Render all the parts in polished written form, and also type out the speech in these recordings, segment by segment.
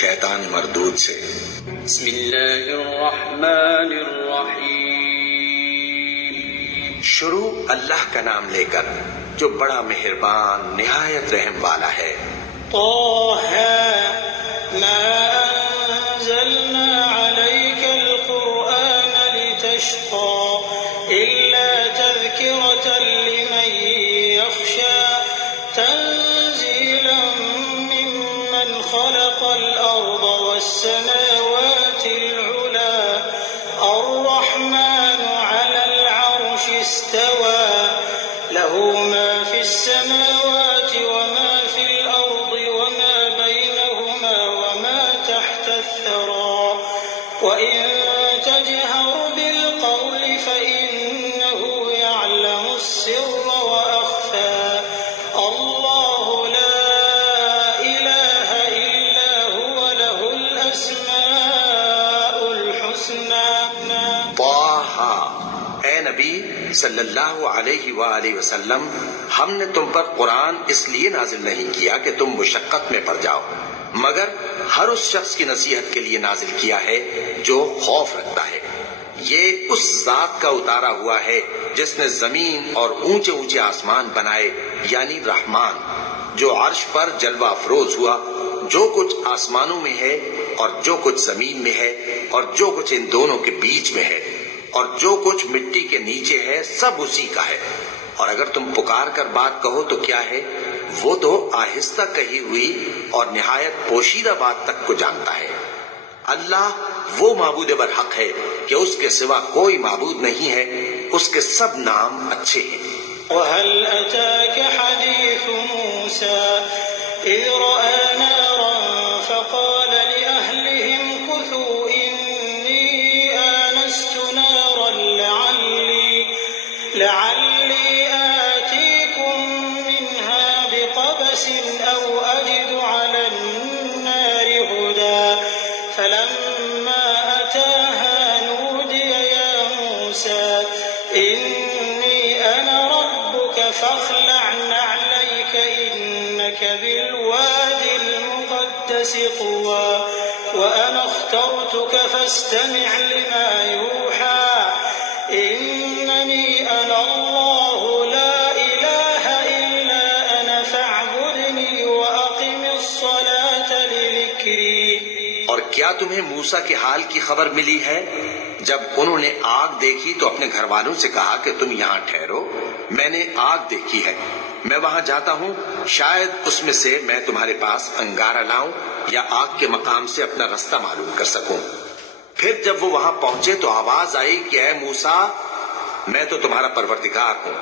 شیطان مردود سے۔ بسم اللہ الرحمن الرحیم۔ شروع اللہ کا نام لے کر جو بڑا مہربان نہایت رحم والا ہے۔ طه ما أنزلنا عليك القرآن لتشقى إلا تذكرة لمن يخشى تنزيلا ممن خلق الأرض والسماوات العلى الرحمن على العرش استوى له ما في السماوات وما في الأرض وما بينهما وما تحت الثرى وإن تجهر بالقول فإنه يعلم السر وأخفى الله لا إله إلا هو له الأسماء الحسنى۔ طه، اے نبی صلی اللہ علیہ وآلہ وسلم، ہم نے تم پر قرآن اس لیے نازل نہیں کیا کہ تم مشقت میں پڑ جاؤ، مگر ہر اس شخص کی نصیحت کے لیے نازل کیا ہے جو خوف رکھتا ہے۔ یہ اس ذات کا اتارا ہوا ہے جس نے زمین اور اونچے اونچے آسمان بنائے، یعنی رحمان، جو عرش پر جلوہ افروز ہوا۔ جو کچھ آسمانوں میں ہے اور جو کچھ زمین میں ہے اور جو کچھ ان دونوں کے بیچ میں ہے اور جو کچھ مٹی کے نیچے ہے، سب اسی کا ہے۔ اور اگر تم پکار کر بات کہو تو کیا ہے، وہ تو آہستہ کہی ہوئی اور نہایت پوشیدہ بات تک کو جانتا ہے۔ اللہ وہ معبود برحق ہے کہ اس کے سوا کوئی معبود نہیں ہے، اس کے سب نام اچھے ہیں۔ وهل أتاك حديث موسى إذ رأى نارا فقال لأهلهم كثوا إني آنست نارا لعلي آتيكم منها بقبس أو أجد على النار هدى فلما أتاها نودي يا موسى إني أنا ربك فاخلع نعليك إنك بالواد المقدس طوى وأنا اخترتك فاستمع لما يوحى إنني أنا الله لا إله إلا أنا فاعبدني وأقم الصلاة لذكري۔ اور کیا تمہیں موسیٰ کے حال کی خبر ملی ہے؟ جب انہوں نے آگ دیکھی تو اپنے گھر والوں سے کہا کہ تم یہاں ٹھہرو، میں نے آگ دیکھی ہے، میں وہاں جاتا ہوں، شاید اس میں سے میں تمہارے پاس انگارہ لاؤں یا آگ کے مقام سے اپنا رستہ معلوم کر سکوں۔ پھر جب وہ وہاں پہنچے تو آواز آئی کہ اے موسیٰ، میں تو تمہارا پروردگار ہوں،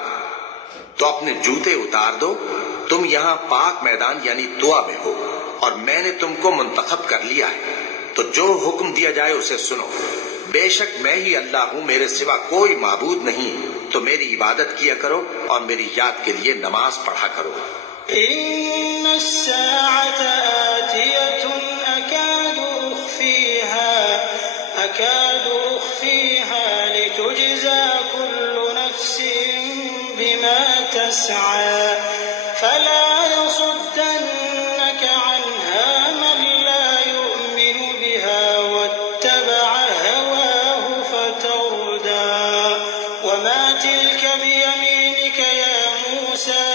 تو اپنے جوتے اتار دو، تم یہاں پاک میدان یعنی طویٰ میں ہو، اور میں نے تم کو منتخب کر لیا ہے، تو جو حکم دیا جائے اسے سنو۔ بے شک میں ہی اللہ ہوں، میرے سوا کوئی معبود نہیں، تو میری عبادت کیا کرو اور میری یاد کے لیے نماز پڑھا کرو۔ إن الساعة آتية أكاد أخفيها لتجزى كل نفس بما تسعى فلا يصدنك عنها من لا يؤمن بها واتبع هواه فتردى وما تلك بيمينك يا موسى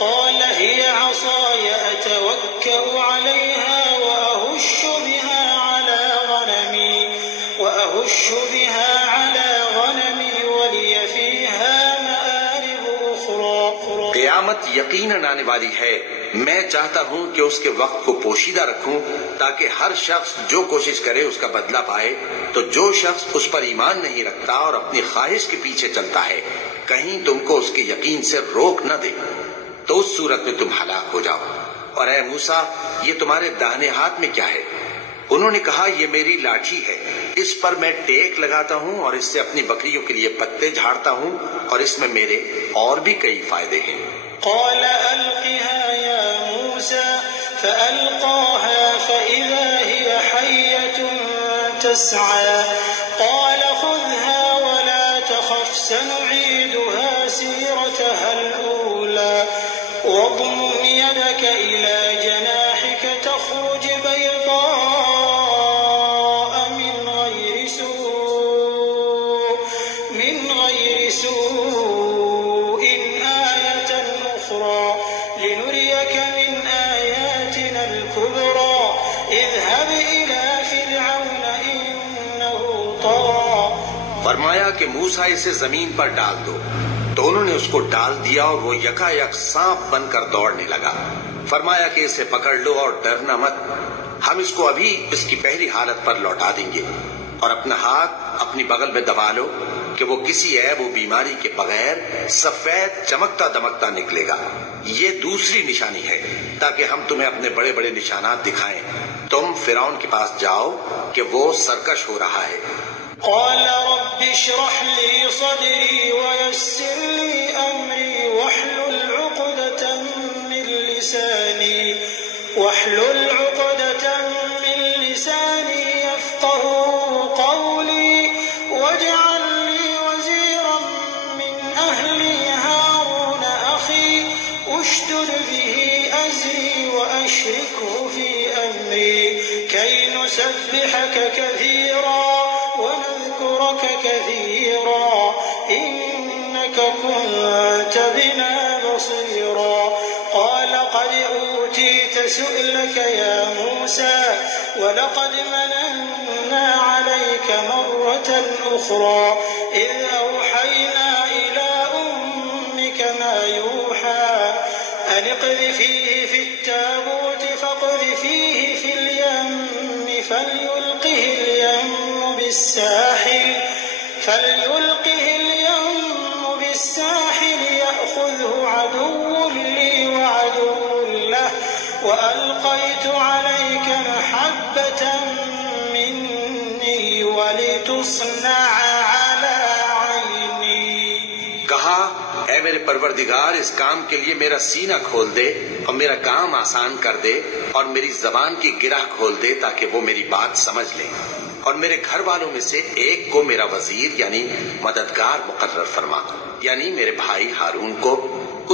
قال هي عصاي أتوكأ عليها وأهش بها على غنمي ولي فيها مآرب أخرى۔ قیامت یقیناً آنے والی ہے، میں چاہتا ہوں کہ اس کے وقت کو پوشیدہ رکھوں تاکہ ہر شخص جو کوشش کرے اس کا بدلہ پائے، تو جو شخص اس پر ایمان نہیں رکھتا اور اپنی خواہش کے پیچھے چلتا ہے کہیں تم کو اس کے یقین سے روک نہ دے تو اس صورت میں تم ہلاک ہو جاؤ۔ اور اے موسیٰ، یہ تمہارے داہنے ہاتھ میں کیا ہے؟ انہوں نے کہا یہ میری لاٹھی ہے، اس پر میں ٹیک لگاتا ہوں اور اس سے اپنی بکریوں کے لیے پتے جھاڑتا ہوں اور اس میں میرے اور بھی کئی فائدے ہیں۔ قال ألقها يا موسى فألقاها فإذا هي حية تسعى قال خذها ولا تخف سنعيدها سيرتها الأولى واضمم يدك إلى جناحك تخرج بيضاء اذهب إلى فرعون إنه طغى فرمایا کہ موسیٰ اسے زمین پر ڈال دو، تو انہوں نے اس کو ڈال دیا اور وہ یکا یک سانپ بن کر دوڑنے لگا۔ فرمایا کہ اسے پکڑ لو اور ڈرنا مت، ہم اس کو ابھی اس کی پہلی حالت پر لوٹا دیں گے، اور اپنا ہاتھ اپنی بغل میں دبا لو کہ وہ کسی عیب و بیماری کے بغیر سفید چمکتا دمکتا نکلے گا۔ یہ دوسری نشانی ہے تاکہ ہم تمہیں اپنے بڑے بڑے نشانات دکھائیں۔ تم فرعون کے پاس جاؤ کہ وہ سرکش ہو رہا ہے۔ قال رب اشرح لي صدري ويسر لي أمري واحلل عقدة من لساني يفقهوا قولي واجعل لي وزيرا من أهلي هارون أخي اشدد به أزري وأشركه في أمري كي نسبحك كثيرا ونذكرك كثيرا إنك كنت بنا بصيرا قال قد أوتيت سؤلك يا موسى ولقد مننا عليك مرة أخرى إذ أوحينا إلى أمك ما يوحى أن اقذفيه في التابوت فاقذفيه في اليم فليلقه اليم بالساحل يأخذه عدو لي وعدو له وألقيت عليك محبة مني ولتصنع على عيني۔ کہا اے میرے پروردگار، اس کام کے لیے میرا سینہ کھول دے اور میرا کام آسان کر دے اور میری زبان کی گرہ کھول دے تاکہ وہ میری بات سمجھ لیں، اور میرے گھر والوں میں سے ایک کو میرا وزیر یعنی مددگار مقرر فرما، یعنی میرے بھائی ہارون کو۔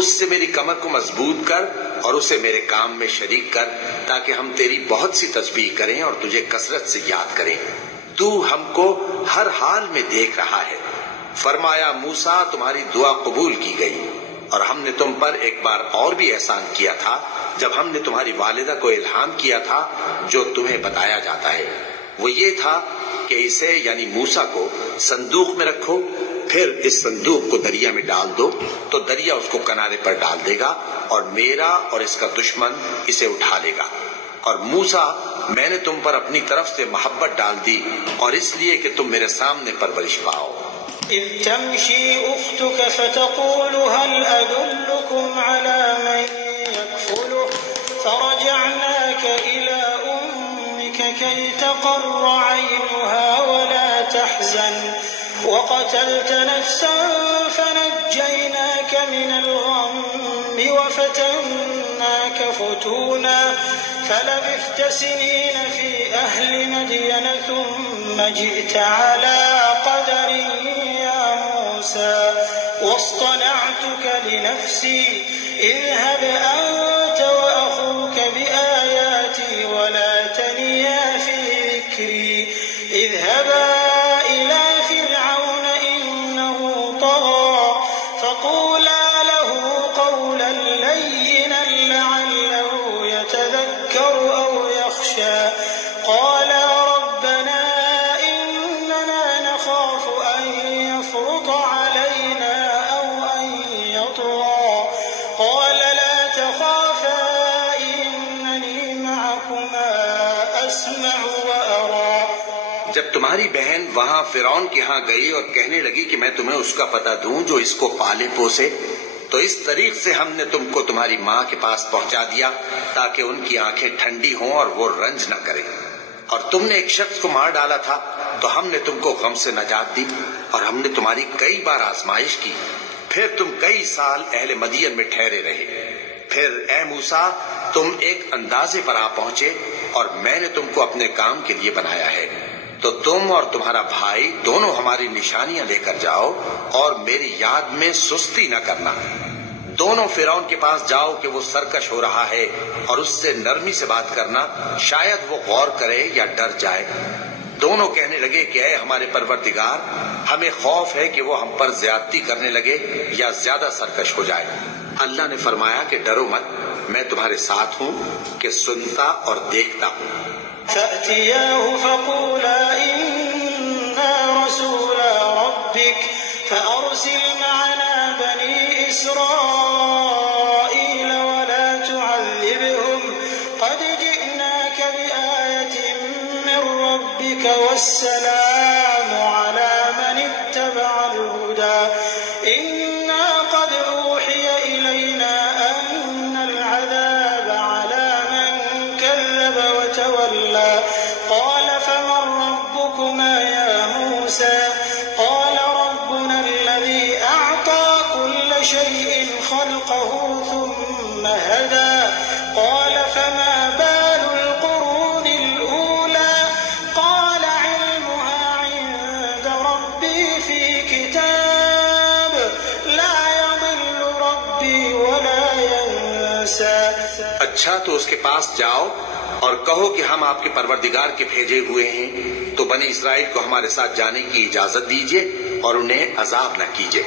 اس سے میری کمر کو مضبوط کر اور اسے میرے کام میں شریک کر تاکہ ہم تیری بہت سی تسبیح کریں اور تجھے کثرت سے یاد کریں۔ تو ہم کو ہر حال میں دیکھ رہا ہے۔ فرمایا موسیٰ تمہاری دعا قبول کی گئی، اور ہم نے تم پر ایک بار اور بھی احسان کیا تھا جب ہم نے تمہاری والدہ کو الہام کیا تھا جو تمہیں بتایا جاتا ہے۔ وہ یہ تھا کہ اسے یعنی موسیٰ کو صندوق میں رکھو، پھر اس صندوق کو دریا میں ڈال دو تو دریا اس کو کنارے پر ڈال دے گا اور میرا اور اس کا دشمن اسے اٹھا لے گا۔ اور موسیٰ میں نے تم پر اپنی طرف سے محبت ڈال دی اور اس لیے کہ تم میرے سامنے پرورش پاؤ۔ إذ تمشي أختك فتقول هل أدلكم على من يكفله فرجعناك إلى أمك كي تقر عينها ولا تحزن وقتلت نفسا فنجيناك من الغم وفتناك فتونا فلبثت سنين في أهل مدين ثم جئت على قدر يا موسى واصطنعتك لنفسي اذهب أنت وأخوك بآياتي ولا تنيا في ذكري اذهبا إلى فرعون إنه طغى فقولا له قولا لينا لعله يتذكر أو يخشى قالا ربنا إننا نخاف أن يفرط علينا أو أن يطغى قال لا تخافا إنني معكما أسمع وأرى۔ جب تمہاری بہن وہاں فرعون کے ہاں گئی اور کہنے لگی کہ میں تمہیں اس کا پتہ دوں جو اس کو پالے پوسے، تو اس طریق سے ہم نے تم کو تمہاری ماں کے پاس پہنچا دیا تاکہ ان کی آنکھیں ٹھنڈی ہوں اور وہ رنج نہ کرے۔ اور تم نے ایک شخص کو مار ڈالا تھا تو ہم نے تم کو غم سے نجات دی، اور ہم نے تمہاری کئی بار آزمائش کی، پھر تم کئی سال اہل مدین میں ٹھہرے رہے۔ پھر اے موسیٰ تم ایک اندازے پر آ پہنچے اور میں نے تم کو اپنے کام کے لیے بنایا ہے، تو تم اور تمہارا بھائی دونوں ہماری نشانیاں لے کر جاؤ اور میری یاد میں سستی نہ کرنا۔ دونوں فرعون کے پاس جاؤ کہ وہ سرکش ہو رہا ہے اور اس سے نرمی سے بات کرنا، شاید وہ غور کرے یا ڈر جائے۔ دونوں کہنے لگے کہ اے ہمارے پروردگار، ہمیں خوف ہے کہ وہ ہم پر زیادتی کرنے لگے یا زیادہ سرکش ہو جائے۔ اللہ نے فرمایا کہ ڈرو مت، میں تمہارے ساتھ ہوں کہ سنتا اور دیکھتا ہوں۔ فأتياه فقولا إنا رسولا ربك فأرسل معنا بني إسرائيل ولا تعذبهم قد جئناك بآية من ربك والسلام على من اتبع الهدى إنا قد أوحي إلينا أن العذاب على من كذب وتولى قال فمن ربكما يا موسى قال ربنا الذي أعطى كل شيء خلقه ثم هدى قال فما بال القرون الأولى قال علمها عند ربي في كتاب لا يضل ربي ولا ينسى۔ اچھا تو اس کے پاس جاؤ اور کہو کہ ہم آپ کے پروردگار کے بھیجے ہوئے ہیں، تو بنی اسرائیل کو ہمارے ساتھ جانے کی اجازت دیجیے اور انہیں عذاب نہ کیجیے۔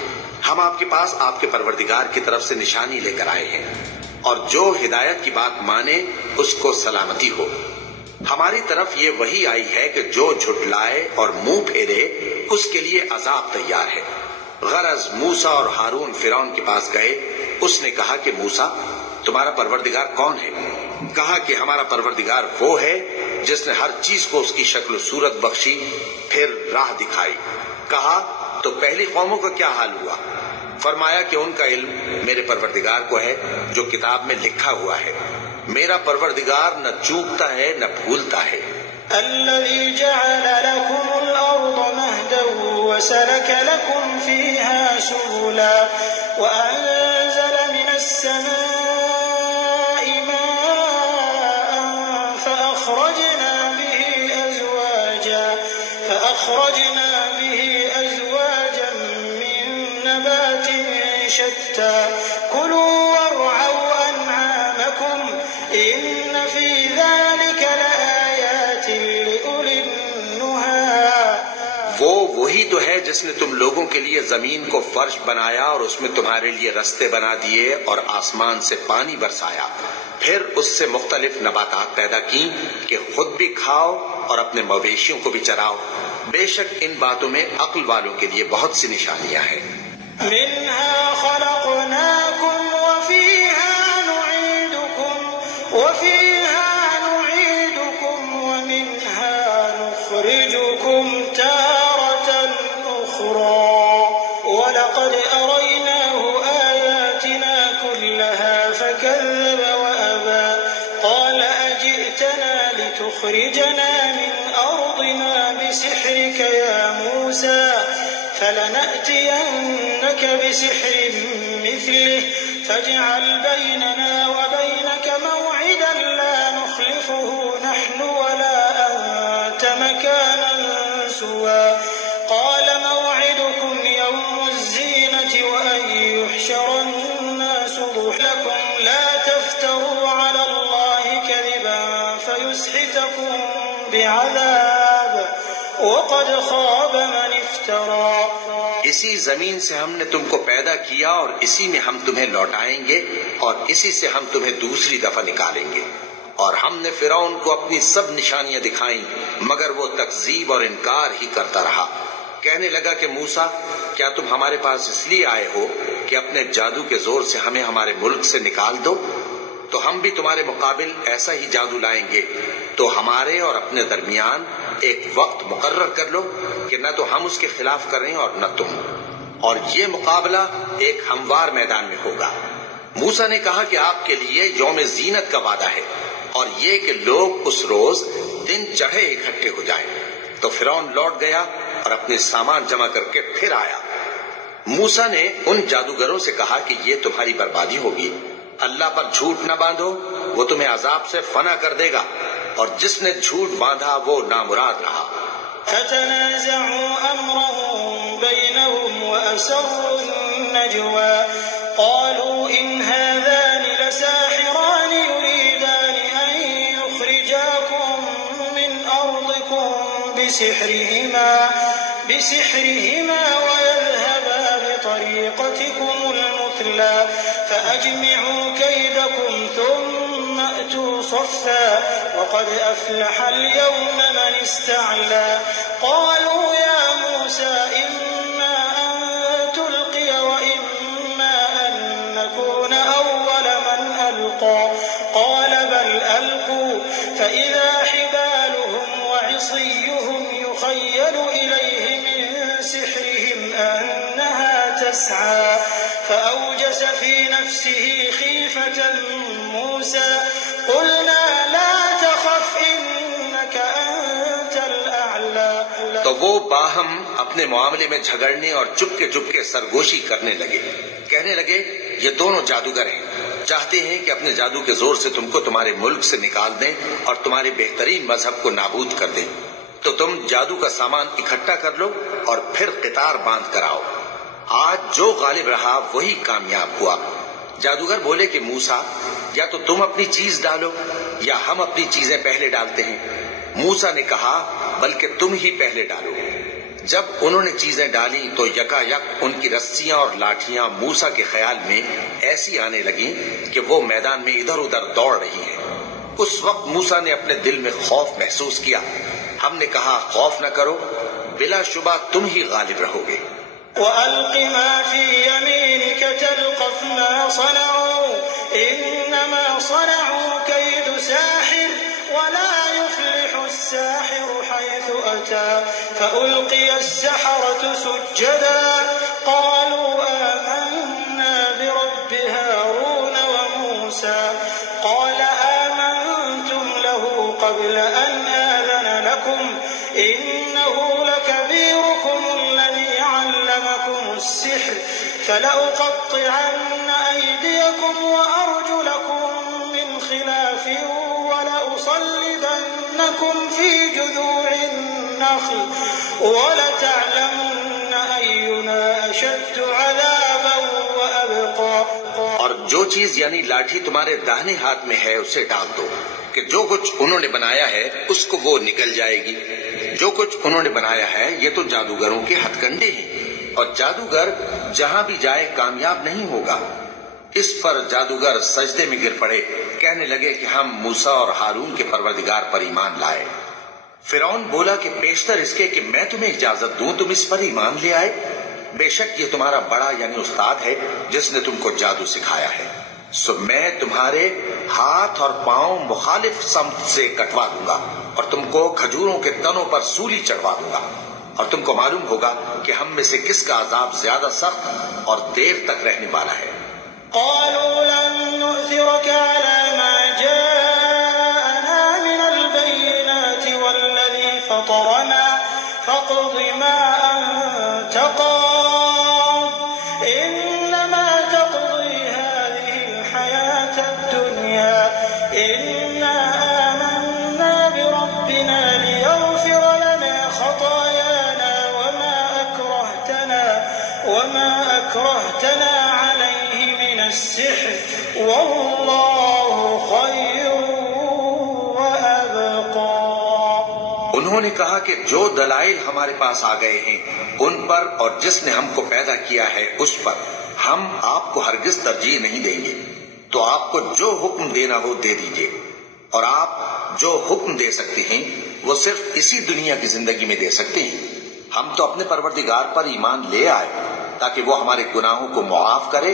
ہم آپ کے پاس آپ کے پروردگار کی طرف سے نشانی لے کر آئے ہیں، اور جو ہدایت کی بات مانے اس کو سلامتی ہو۔ ہماری طرف یہ وحی آئی ہے کہ جو جھٹلائے اور منہ پھیرے اس کے لیے عذاب تیار ہے۔ غرض موسیٰ اور ہارون فرعون کے پاس گئے، اس نے کہا کہ موسیٰ تمہارا پروردگار کون ہے؟ کہا کہ ہمارا پروردگار وہ ہے جس نے ہر چیز کو اس کی شکل و صورت بخشی، پھر راہ دکھائی۔ کہا تو پہلی قوموں کا کیا حال ہوا؟ فرمایا کہ ان کا علم میرے پروردگار کو ہے جو کتاب میں لکھا ہوا ہے۔ میرا پروردگار نہ چوکتا ہے نہ بھولتا ہے۔ الذي جعل لكم الأرض مهدا وسلك لكم فيها سبلا وأنزل من السماء ماء فأخرجنا به أزواجا من نبات شتى كلوا وارعوا أنعامكم إن في ذلك لآيات لأولي النهى۔ وہی تو ہے جس نے تم لوگوں کے لیے زمین کو فرش بنایا اور اس میں تمہارے لیے رستے بنا دیے اور آسمان سے پانی برسایا، پھر اس سے مختلف نباتات پیدا کی کہ خود بھی کھاؤ اور اپنے مویشیوں کو بھی چراؤ۔ بے شک ان باتوں میں عقل والوں کے لیے بہت سی نشانیاں ہیں۔ منها خلقناكم وفيها نعيدكم ومنها نخرجكم تارة أخرى ولقد أريناه آياتنا كلها فكذب وأبى قال أجئتنا لتخرجنا من أرضنا بسحرك يا موسى فلنأتينك بسحر مثله فاجعل بيننا وبينك موعدا لا نخلفه نحن ولا أنت مكانا سوى قال موعدكم يوم الزينة وأن يحشر الناس ضحى لكم لا تفتروا على الله كذبا فيسحتكم بعذاب وقد خاب من افترى۔ اسی زمین سے ہم نے تم کو پیدا کیا اور اسی میں ہم تمہیں لوٹائیں گے اور اسی سے ہم تمہیں دوسری دفعہ نکالیں گے۔ اور ہم نے فرعون کو اپنی سب نشانیاں دکھائیں مگر وہ تکذیب اور انکار ہی کرتا رہا۔ کہنے لگا کہ موسیٰ کیا تم ہمارے پاس اس لیے آئے ہو کہ اپنے جادو کے زور سے ہمیں ہمارے ملک سے نکال دو؟ تو ہم بھی تمہارے مقابل ایسا ہی جادو لائیں گے، تو ہمارے اور اپنے درمیان ایک وقت مقرر کر لو کہ نہ تو ہم اس کے خلاف کریں اور نہ تم، اور یہ مقابلہ ایک ہموار میدان میں ہوگا۔ موسیٰ نے کہا کہ آپ کے لیے یوم زینت کا وعدہ ہے اور یہ کہ لوگ اس روز دن چڑھے اکٹھے ہو جائیں۔ تو فرعون لوٹ گیا اور اپنے سامان جمع کر کے پھر آیا۔ موسیٰ نے ان جادوگروں سے کہا کہ یہ تمہاری بربادی ہوگی، اللہ پر جھوٹ نہ باندھو، وہ تمہیں عذاب سے فنا کر دے گا، اور جس نے جھوٹ باندھا وہ نامراد رہا۔ فتنازعوا أمرهم بينهم وأسروا النجوى قالوا إن هذان لساحران يريدان أن يخرجاكم من أرضكم بسحرهما ويذهبا طريقتكم المثلى فأجمعوا كيدكم ثم أتوا صفا وقد أفلح اليوم من استعلى قالوا يا موسى إما أن تلقي وإما أن نكون أول من ألقى قال بل ألقوا فإذا حبالهم وعصيهم يخيل إليه من سحرهم أنها تسعى فأوجس في نفسه خيفة موسى قلنا لا تخف إنك أنت الأعلى. تو وہ باہم اپنے معاملے میں جھگڑنے اور چپکے سرگوشی کرنے لگے. کہنے لگے یہ دونوں جادوگر ہیں، چاہتے ہیں کہ اپنے جادو کے زور سے تم کو تمہارے ملک سے نکال دیں اور تمہارے بہترین مذہب کو نابود کر دیں. تو تم جادو کا سامان اکٹھا کر لو اور پھر قطار باندھ کر آؤ. آج جو غالب رہا وہی کامیاب ہوا. جادوگر بولے کہ موسیٰ یا تو تم اپنی چیز ڈالو یا ہم اپنی چیزیں پہلے ڈالتے ہیں. موسیٰ نے کہا بلکہ تم ہی پہلے ڈالو. جب انہوں نے چیزیں ڈالی تو یکا یک ان کی رسیاں اور لاٹھیاں موسیٰ کے خیال میں ایسی آنے لگیں کہ وہ میدان میں ادھر ادھر دوڑ رہی ہیں. اس وقت موسیٰ نے اپنے دل میں خوف محسوس کیا. ہم نے کہا خوف نہ کرو، بلا شبہ تم ہی غالب رہو گے. وَأَلْقِ مَا فِي يَمِينِكَ تَلْقَفْ مَا صَنَعُوا إِنَّمَا صَنَعُوا كَيْدُ سَاحِرٍ وَلَا يُفْلِحُ السَّاحِرُ حَيْثُ أَتَى فَأُلْقِيَ السَّحَرَةُ سُجَّدًا قَالُوا آمَنَّا بِرَبِّ هَارُونَ وَمُوسَى قَالَ آمَنْتُمْ لَهُ قَبْلَ أَنْ آذَنَ لَكُمْ إِنَّهُ لَكَبِيرُكُمُ الَّذِي عَلَّمَكُمُ السِّحْرَ فَلَأُقَطِّعَنَّ أَيْدِيَكُمْ وَأَرْجُلَكُمْ مِنْ خِلَافٍ وَلَأُصَلِّبَنَّكُمْ فِي جُذُوعِ النَّخْلِ وَلَتَعْلَمُنَّ أَيُّنَا أَشَدُّ عَذَابًا وَأَبْقَى. اور جو چیز یعنی لاٹھی تمہارے داہنے ہاتھ میں ہے اسے ڈال دو کہ جو کچھ انہوں نے بنایا ہے اس کو وہ نکل جائے گی. جو کچھ انہوں نے بنایا ہے یہ تو جادوگروں کے ہتھ کنڈے ہیں اور جادوگر جہاں بھی جائے کامیاب نہیں ہوگا. اس پر جادوگر سجدے میں گر پڑے، کہنے لگے کہ ہم موسیٰ اور ہارون کے پروردگار پر ایمان لائے. فرعون بولا کہ پیشتر اس کے کہ میں تمہیں اجازت دوں تم اس پر ایمان لے آئے. بے شک یہ تمہارا بڑا یعنی استاد ہے جس نے تم کو جادو سکھایا ہے. سو میں تمہارے ہاتھ اور پاؤں مخالف سمت سے کٹوا دوں گا اور تم کو کھجوروں کے تنوں پر سولی چڑھوا دوں گا اور تم کو معلوم ہوگا کہ ہم میں سے کس کا عذاب زیادہ سخت اور دیر تک رہنے والا ہے. قالوا لن نؤثرك على ما جاءنا من البينات والذي فطرنا فاقض ما أنت قاض إنما تقضي هذه الحياة الدنيا إنا آمنا بربنا ليغفر لنا خطايانا وما أكرهتنا عليه من السحر والله خير وأبقى. انہوں نے کہا کہ جو دلائل ہمارے پاس آ گئے ہیں ان پر اور جس نے ہم کو پیدا کیا ہے اس پر ہم آپ کو ہرگز ترجیح نہیں دیں گے. تو آپ کو جو حکم دینا ہو دے دیجئے اور آپ جو حکم دے سکتے ہیں وہ صرف اسی دنیا کی زندگی میں دے سکتے ہیں. ہم تو اپنے پروردگار پر ایمان لے آئے تاکہ وہ ہمارے گناہوں کو معاف کرے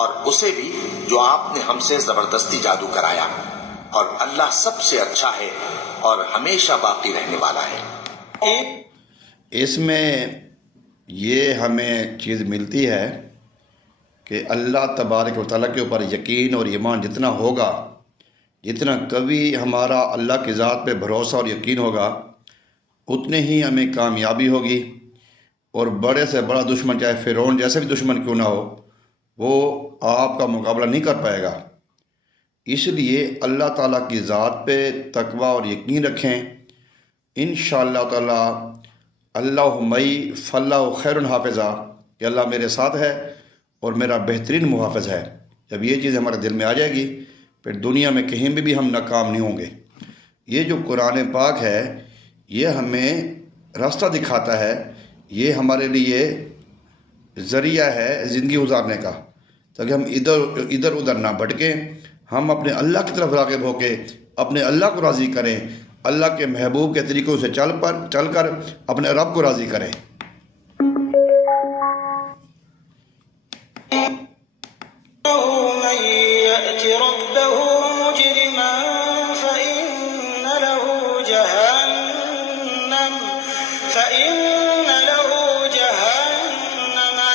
اور اسے بھی جو آپ نے ہم سے زبردستی جادو کرایا. اور اللہ سب سے اچھا ہے اور ہمیشہ باقی رہنے والا ہے. اس میں یہ ہمیں چیز ملتی ہے کہ اللہ تبارک و تعالیٰ کے اوپر یقین اور ایمان جتنا ہوگا، جتنا قوی ہمارا اللہ کی ذات پہ بھروسہ اور یقین ہوگا، اتنے ہی ہمیں کامیابی ہوگی. اور بڑے سے بڑا دشمن چاہے فرعون جیسے بھی دشمن کیوں نہ ہو وہ آپ کا مقابلہ نہیں کر پائے گا. اس لیے اللہ تعالیٰ کی ذات پہ تقوی اور یقین رکھیں. انشاءاللہ تعالیٰ اللہ مئی فاللہ خیر حافظہ کہ اللہ میرے ساتھ ہے اور میرا بہترین محافظ ہے. جب یہ چیز ہمارے دل میں آ جائے گی پھر دنیا میں کہیں بھی ہم ناکام نہیں ہوں گے. یہ جو قرآن پاک ہے یہ ہمیں راستہ دکھاتا ہے، یہ ہمارے لیے ذریعہ ہے زندگی گزارنے کا، تاکہ ہم ادھر ادھر نہ بھٹکیں، ہم اپنے اللہ کی طرف راغب ہو کے اپنے اللہ کو راضی کریں، اللہ کے محبوب کے طریقوں سے چل کر اپنے رب کو راضی کریں۔ من يأت ربه مجرما فإن له جهنم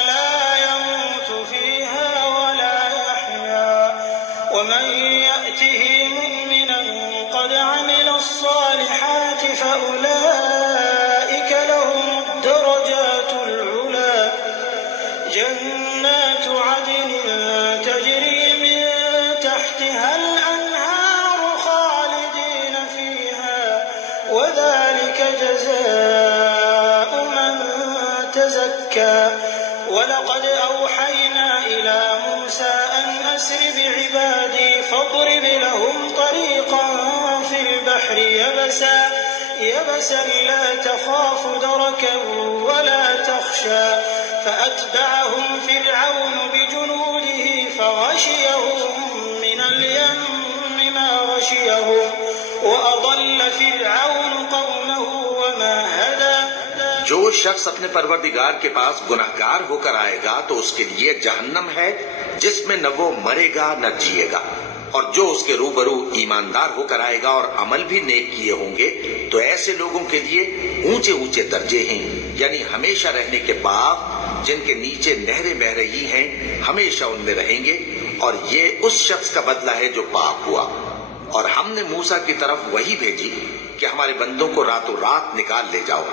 لا يموت فيها ولا يحيا ومن يأته مؤمنا قد عمل الصالحات فأولئك لهم الدرجات العلى جنات عدن تجري من تحتها الأنهار خالدين فيها وذلك جزاء من تزكى ولقد أوحينا إلى موسى أن أسر بعبادي فاضرب لهم طريقا في البحر يبسا لا تخاف دركا ولا تخشى فأتبعهم فرعون بجنوده فغشيهم من اليم ما غشيهم وأضل فرعون قومه وما هدى۔ جو شخص اپنے پروردگار کے پاس گناہگار ہو کر آئے گا تو اس کے لیے جہنم ہے جس میں نہ وہ مرے گا نہ جیے گا، اور جو اس کے روبرو ایماندار ہو کر آئے گا اور عمل بھی نیک کیے ہوں گے تو ایسے لوگوں کے لیے اونچے اونچے درجے ہیں، یعنی ہمیشہ رہنے کے باغ جن کے نیچے نہریں بہ رہی ہیں، ہمیشہ ان میں رہیں گے، اور یہ اس شخص کا بدلہ ہے جو پاک ہوا۔ اور ہم نے موسیٰ کی طرف وحی بھیجی کہ ہمارے بندوں کو راتوں رات نکال لے جاؤ،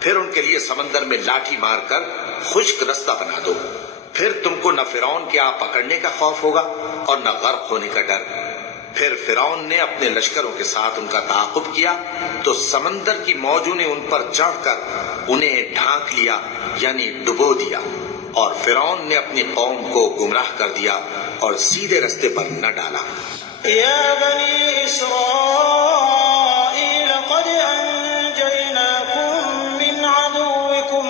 پھر ان کے لیے سمندر میں لاٹھی مار کر خشک رستہ بنا دو، پھر تم کو نہ فرعون کے آپ پکڑنے کا خوف ہوگا اور نہ غرق ہونے کا ڈر۔ پھر فرعون نے اپنے لشکروں کے ساتھ ان کا تعاقب کیا تو سمندر کی موجوں نے ان پر چڑھ کر انہیں ڈھانک لیا، یعنی ڈبو دیا، اور فرعون نے اپنی قوم کو گمراہ کر دیا اور سیدھے رستے پر نہ ڈالا۔ يا بني إسرائيل قد أنجيناكم من عدوكم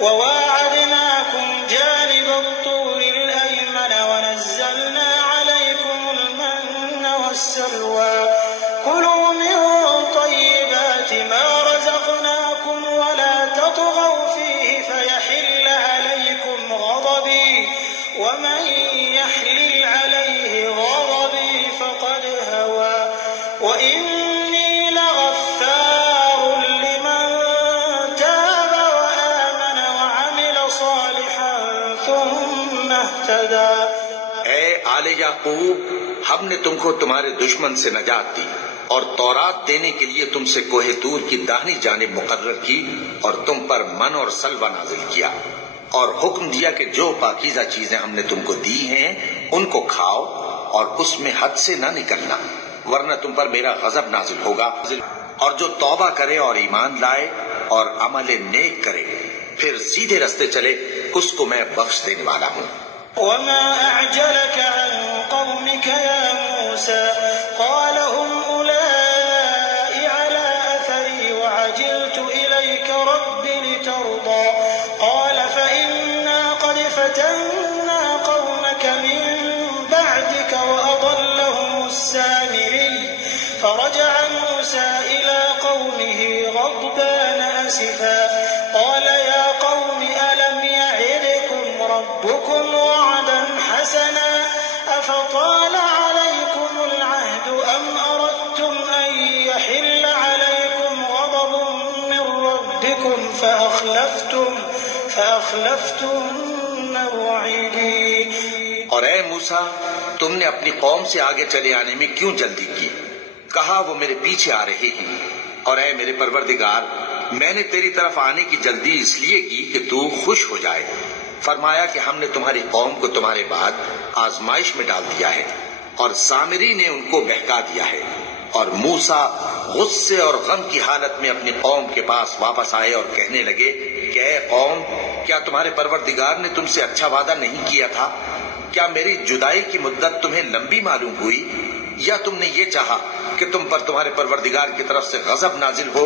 وواعدناكم جانب الطور الأيمن ونزلنا عليكم المن والسلوى كلوا من طيبات ما رزقناكم ولا تطغوا فيه فيحل عليكم غضبي ومن يحلل عليه غضبي فقد هوى وإني لغفار لمن تاب وآمن وعمل صالحا ثم اهتدى۔ اے آل یعقوب، ہم نے تم کو تمہارے دشمن سے نجات دی اور تورات دینے کے لیے تم سے کوہ طور کی داہنی جانب مقرر کی اور تم پر من اور سلوہ نازل کیا، اور حکم دیا کہ جو پاکیزہ چیزیں ہم نے تم کو دی ہیں ان کو کھاؤ اور اس میں حد سے نہ نکلنا، ورنہ تم پر میرا غضب نازل ہوگا، اور جو توبہ کرے اور ایمان لائے اور عمل نیک کرے پھر سیدھے رستے چلے اس کو میں بخش دینے والا ہوں۔ وما أعجلك عن قومك يا موسى قال هم أولئك على أثري وعجلت إليك رب لترضى قال فإنا قد فتنا قومك من بعدك وأضلهم السامري فرجع موسى إلى قومه غضبان أسفا قال يا قوم ألم يعدكم ربكم وعدا حسنا أفطال عليكم العهد أم أردتم أن يحل عليكم غضب من ربكم فأخلفتم موعدي۔ اور اے موسیٰ، تم نے اپنی قوم سے آگے چلے آنے میں کیوں جلدی کی؟ کہا وہ میرے پیچھے آ رہے ہیں، اور اے میرے پروردگار، میں نے تیری طرف آنے کی جلدی اس لیے کی کہ تو خوش ہو جائے۔ فرمایا کہ ہم نے تمہاری قوم کو تمہارے بعد آزمائش میں ڈال دیا ہے اور سامری نے ان کو بہکا دیا ہے۔ اور موسیٰ غصے اور غم کی حالت میں اپنی قوم کے پاس واپس آئے اور کہنے لگے کہ اے قوم، کیا تمہارے پروردگار نے تم سے اچھا وعدہ نہیں کیا تھا؟ کیا میری جدائی کی مدت تمہیں لمبی معلوم ہوئی، یا تم نے یہ چاہا کہ تم پر تمہارے پروردگار کی طرف سے غضب نازل ہو؟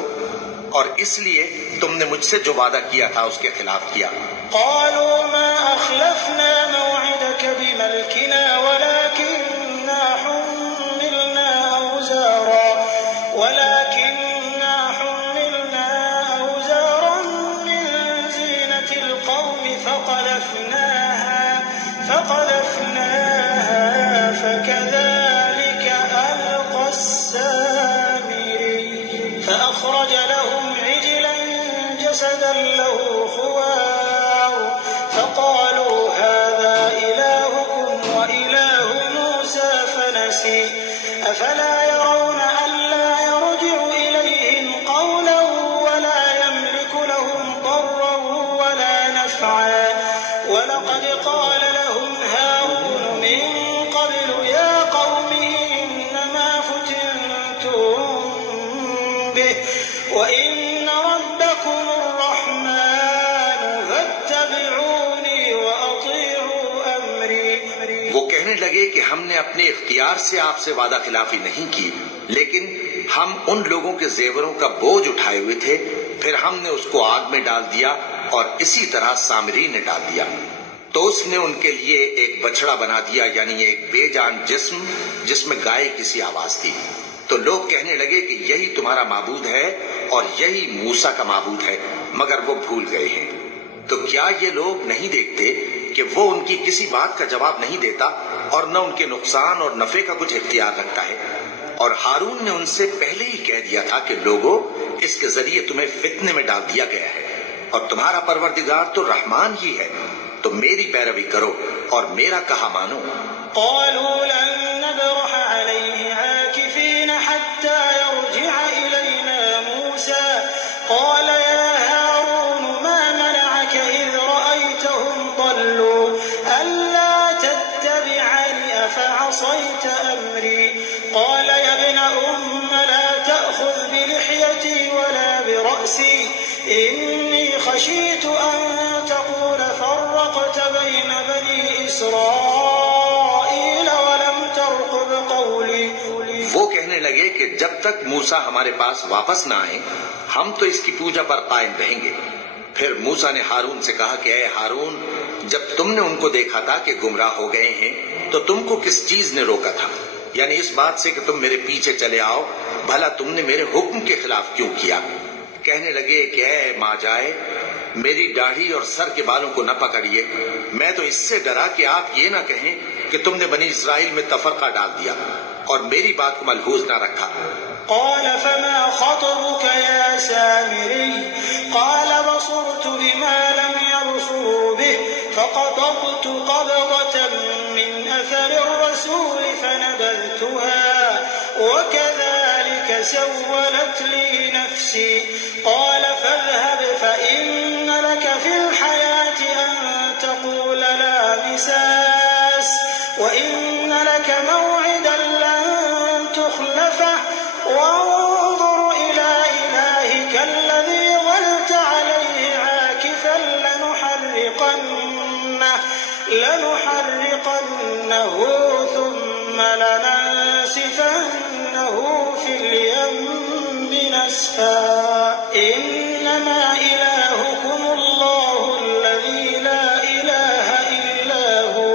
اور اس لیے تم نے مجھ سے جو وعدہ کیا تھا اس کے خلاف کیا۔ قالوا ما أخلفنا موعدك بملكنا ولكننا حملنا أوزارا من زينة القوم فقذفناها فكذلك ألقى السامري فأخرج لهم عجلا جسدا له خوار فقالوا هذا إلهكم وإله موسى فنسي أفلا يرون ألا يرجع إليهم قولا ولا يملك لهم ضرا ولا نفعا ولقد قال لهم هارون من قبل يا قوم إنما فتنتم به وإن ربكم الرحمن فاتبعوني وأطيعوا أمري۔ وہ کہنے لگے کہ ہم نے اپنے اختیار سے آپ سے وعدہ خلافی نہیں کی، لیکن ہم ان لوگوں کے زیوروں کا بوجھ اٹھائے ہوئے تھے، پھر ہم نے اس کو آگ میں ڈال دیا اور اسی طرح سامری نے ڈال دیا۔ تو اس نے ان کے لیے ایک بچڑا بنا دیا، یعنی ایک بے جان جسم جس میں گائے کسی آواز تھی۔ تو لوگ کہنے لگے کہ یہی تمہارا معبود ہے اور یہی موسیٰ کا معبود ہے، مگر وہ بھول گئے ہیں۔ تو کیا یہ لوگ نہیں دیکھتے کہ وہ ان کی کسی بات کا جواب نہیں دیتا اور نہ ان کے نقصان اور نفع کا کچھ اختیار رکھتا ہے؟ اور ہارون نے ان سے پہلے ہی کہہ دیا تھا کہ لوگوں، اس کے ذریعے تمہیں فتنے میں ڈال دیا گیا ہے، اور تمہارا پروردگار تو رحمان ہی ہے، تو میری پیروی کرو اور میرا کہا مانو۔ قالوا لن نبرح عليه عاكفين حتى يرجع إلينا موسى قال يا هارون ما منعك إذ رأيتهم ضلوا ألا تتبعني أفعصيت أمري قال يا ابن لا تأخذ بلحيتي ولا برأسي إني خشيت أن تقول فرقت بين بني إسرائيل ولم ترقب قولي۔ وہ کہنے لگے کہ جب تک موسیٰ ہمارے پاس واپس نہ آئے ہم تو اس کی پوجا پر قائم رہیں گے۔ پھر موسیٰ نے ہارون سے کہا کہ اے ہارون، جب تم نے ان کو دیکھا تھا کہ گمراہ ہو گئے ہیں تو تم کو کس چیز نے روکا تھا؟ یعنی اس بات سے کہ تم میرے پیچھے چلے آؤ، بھلا تم نے میرے حکم کے خلاف کیوں کیا؟ کہنے لگے کہ اے ماں جائے، میری داڑھی اور سر کے بالوں کو نہ پکڑیے، میں تو اس سے ڈرا کہ آپ یہ نہ کہیں کہ تم نے بنی اسرائیل میں تفرقہ ڈال دیا اور میری بات کو ملحوظ نہ رکھا۔ قال فما خطبك يا سامري قال بصرت بما لم يبصروا به فقبضت قبضة من أثر الرسول فنبذتها وكذلك سولت لي نفسي قال فاذهب فإن لك في الحياة أن تقول لا مساس وإن لك موعدا لن تخلفه وانظر إلى إلهك الذي ظلت عليه عاكفا لنحرقنه ثم لننسفنه في اليم نسفا إنما إلهكم الله الذي لا إله إلا هو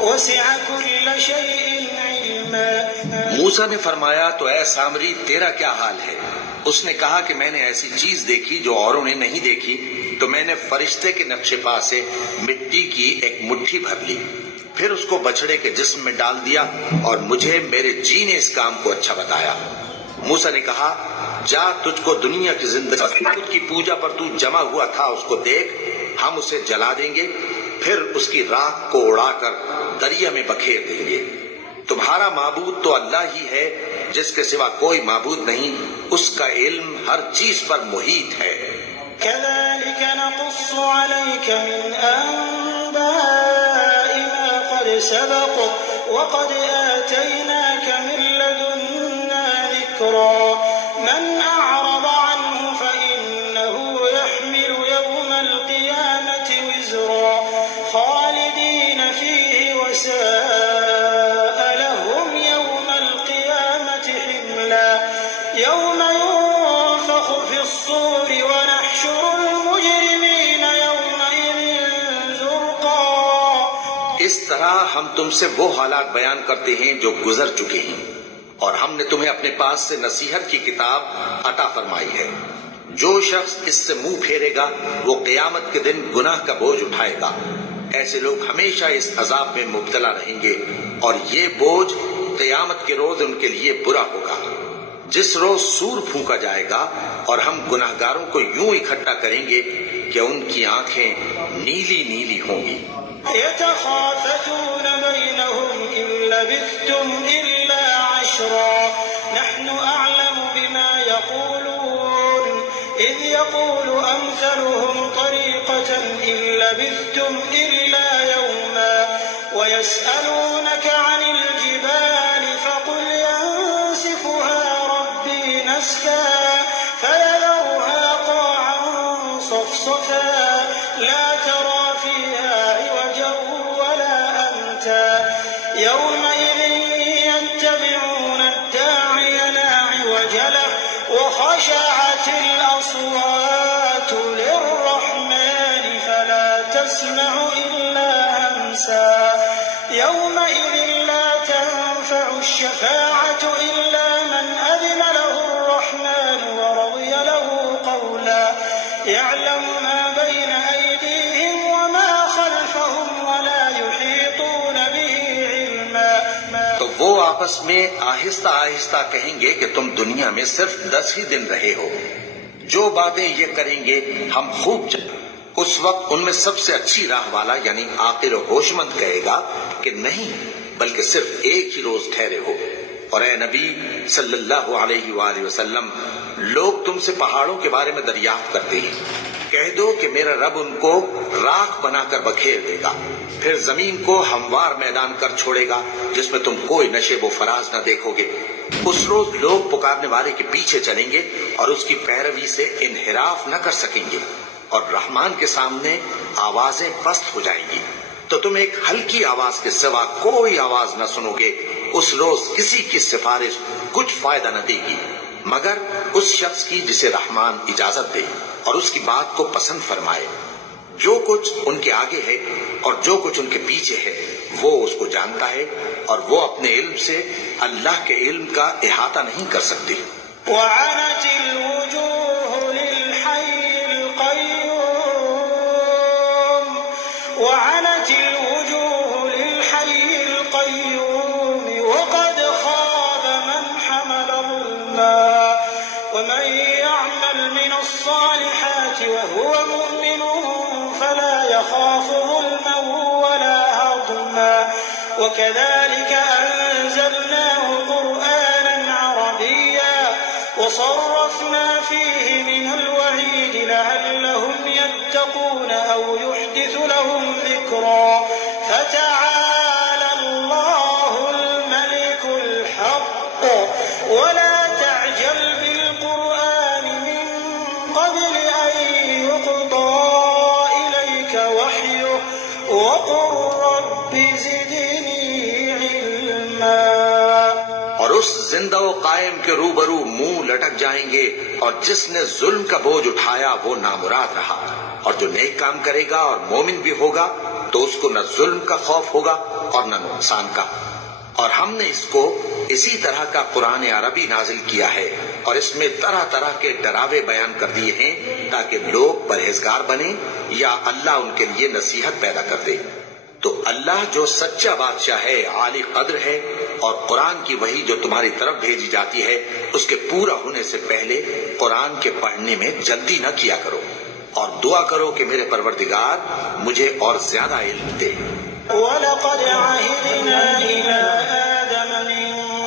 وسع كل شيء علما۔ موسیٰ نے فرمایا تو اے سامری تیرا کیا حال ہے؟ اس نے کہا کہ میں نے ایسی چیز دیکھی جو اوروں نے نہیں دیکھی، تو میں نے فرشتے کے نقش پا سے مٹی کی ایک مٹھی بھر لی، پھر اس کو بچڑے کے جسم میں ڈال دیا اور مجھے میرے جی نے اس کام کو اچھا بتایا۔ موسیٰ نے کہا جا، تجھ کو دنیا کی زندگی خود کی پوجا پر تو جمع ہوا تھا اس کو دیکھ، ہم اسے جلا دیں گے، پھر اس کی راکھ کو اڑا کر دریا میں بکھیر دیں گے۔ تمہارا معبود تو اللہ ہی ہے، جس کے سوا کوئی معبود نہیں، اس کا علم ہر چیز پر محیط ہے۔ كذلك نقص عليك من أنباء ما قد سبق وقد آتيناك من لدنا ذكرا من أعرض عنه فإنه يحمل يوم القيامة وزرا خالدين فيه وساء لهم يوم القيامة حملا يوم ينفخ في الصور ونحشر المجرمين يومئذ زرقا. اس طرح ہم تم سے وہ حالات بیان کرتے ہیں جو گزر چکے ہیں، اور ہم نے تمہیں اپنے پاس سے نصیحت کی کتاب عطا فرمائی ہے. جو شخص اس سے منہ پھیرے گا وہ قیامت کے دن گناہ کا بوجھ اٹھائے گا. ایسے لوگ ہمیشہ اس عذاب میں مبتلا رہیں گے، اور یہ بوجھ قیامت کے روز ان کے لیے برا ہوگا، جس روز سور پھونکا جائے گا، اور ہم گناہگاروں کو یوں اکٹھا کریں گے کہ ان کی آنکھیں نیلی نیلی ہوں گی. يتخافتون بينهم إن لبثتم إلا عشرا نحن أعلم بما يقولون إذ يقول أمثلهم طريقة إن لبثتم إلا يوما ويسألونك عن الجبال فقل ينسفها ربي نسفا فيذرها قاعا صفصفا لا ترى فيها عوجا ولا أمتا يومئذ يتبعون الداعي لا عوج له وخشعت الأصوات للرحمن فلا تسمع إلا همسا يومئذ لا تنفع الشفاعة إلا من أذن له الرحمن ورضي له قولا يعلم ما بين أيديهم وما خلفهم ولا يحيطون به علما. تو وہ آپس میں آہستہ آہستہ کہیں گے کہ تم دنیا میں صرف 10 ہی دن رہے ہو، جو باتیں یہ کریں گے ہم خوب جانیں. اس وقت ان میں سب سے اچھی راہ والا یعنی عاقل و ہوش مند کہے گا کہ نہیں، بلکہ صرف ایک ہی روز ٹھہرے ہو. اور اے نبی صلی اللہ علیہ وآلہ وسلم، لوگ تم سے پہاڑوں کے بارے میں دریافت کرتے ہیں، کہہ دو کہ میرا رب ان کو راکھ بنا کر بکھیر دے گا، پھر زمین کو ہموار میدان کر چھوڑے گا جس میں تم کوئی نشیب و فراز نہ دیکھو گے. اس روز لوگ پکارنے والے کے پیچھے چلیں گے اور اس کی پیروی سے انحراف نہ کر سکیں گے، اور رحمان کے سامنے آوازیں پست ہو جائیں گی، تو تم ایک ہلکی آواز کے سوا کوئی آواز نہ سنو گے. اس روز کسی کی سفارش کچھ فائدہ نہ دے گی مگر اس شخص کی جسے رحمان اجازت دے اور اس کی بات کو پسند فرمائے. جو کچھ ان کے آگے ہے اور جو کچھ ان کے پیچھے ہے وہ اس کو جانتا ہے، اور وہ اپنے علم سے اللہ کے علم کا احاطہ نہیں کر سکتے. وعنت الوجوه للحي القيوم وقد خاب من حمل ظلما ومن يعمل من الصالحات وهو مؤمن فلا يخاف ظلما ولا هضما وكذلك أنزلناه قرآنا عربيا وصرفنا فيه من الوعيد لعلهم يتقون أو يحدث لهم ذكرا فتعالى الله الملك الحق ولا تعجل بالقرآن من قبل أن يقضى إليك وحيه وقل رب زدني علما. اور اس زندہ و قائم کے روبرو منہ لٹک جائیں گے، اور جس نے ظلم کا بوجھ اٹھایا وہ نامراد رہا، اور جو نیک کام کرے گا اور مومن بھی ہوگا تو اس کو نہ ظلم کا خوف ہوگا اور نہ نقصان کا. اور ہم نے اس کو اسی طرح کا قرآن عربی نازل کیا ہے، اور اس میں طرح طرح کے ڈراوے بیان کر دیے ہیں تاکہ لوگ پرہیزگار بنیں یا اللہ ان کے لیے نصیحت پیدا کر دے. تو اللہ جو سچا بادشاہ ہے، عالی قدر ہے، اور قرآن کی وحی جو تمہاری طرف بھیجی جاتی ہے اس کے پورا ہونے سے پہلے قرآن کے پڑھنے میں جلدی نہ کیا کرو، اور دعا کرو کہ میرے پروردگار مجھے اور زیادہ علم دے. وَلَقَدْ عَهِدْنَا إِلَىٰ آدَمَ مِن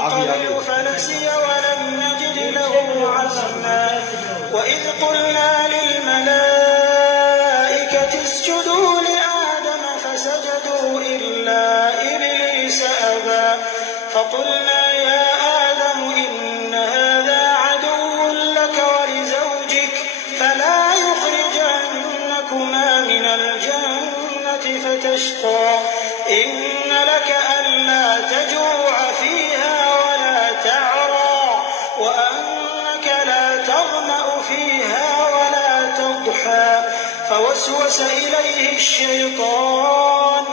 قَبْلُ فَنَسِيَ وَلَمْ نَجِدْ لَهُ عَزْمًا وَإِذْ قُلْنَا لِلْمَلَائِكَةِ اسْجُدُوا لِآدَمَ فَسَجَدُوا إِلَّا إِبْلِيسَ أَبَىٰ فَقُلْنَا يَا آدَمُ إِنَّ هَٰذَا عَدُوٌّ لَّكَ وَلِزَوْجِكَ فَلَا يُخْرِجَنَّكُمَا مِنَ الْجَنَّةِ فَتَشْقَىٰ إِنَّ لَكَ أَلَّا تَجُوعَ فِيهَا وَلَا تَعْرَىٰ وَأَنَّكَ لَا تَظْمَأُ فِيهَا فوسوس إليه الشيطان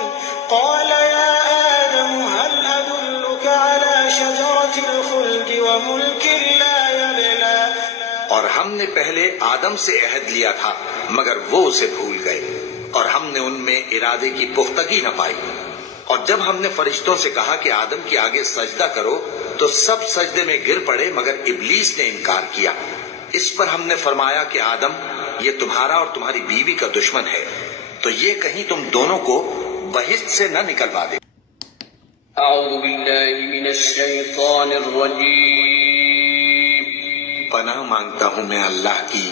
قال يا آدم هل أدلك على شجرة الخلد وملك لا يبلى اور ہم نے پہلے آدم سے عہد لیا تھا مگر وہ اسے بھول گئے اور ہم نے ان میں ارادے کی پختگی نہ پائی. اور جب ہم نے فرشتوں سے کہا کہ آدم کے آگے سجدہ کرو تو سب سجدے میں گر پڑے مگر ابلیس نے انکار کیا. اس پر ہم نے فرمایا کہ آدم یہ تمہارا اور تمہاری بیوی کا دشمن ہے تو یہ کہیں تم دونوں کو بہشت سے نہ نکلوا دے. أعوذ بالله من الشيطان الرجيم. پناہ مانگتا ہوں میں اللہ کی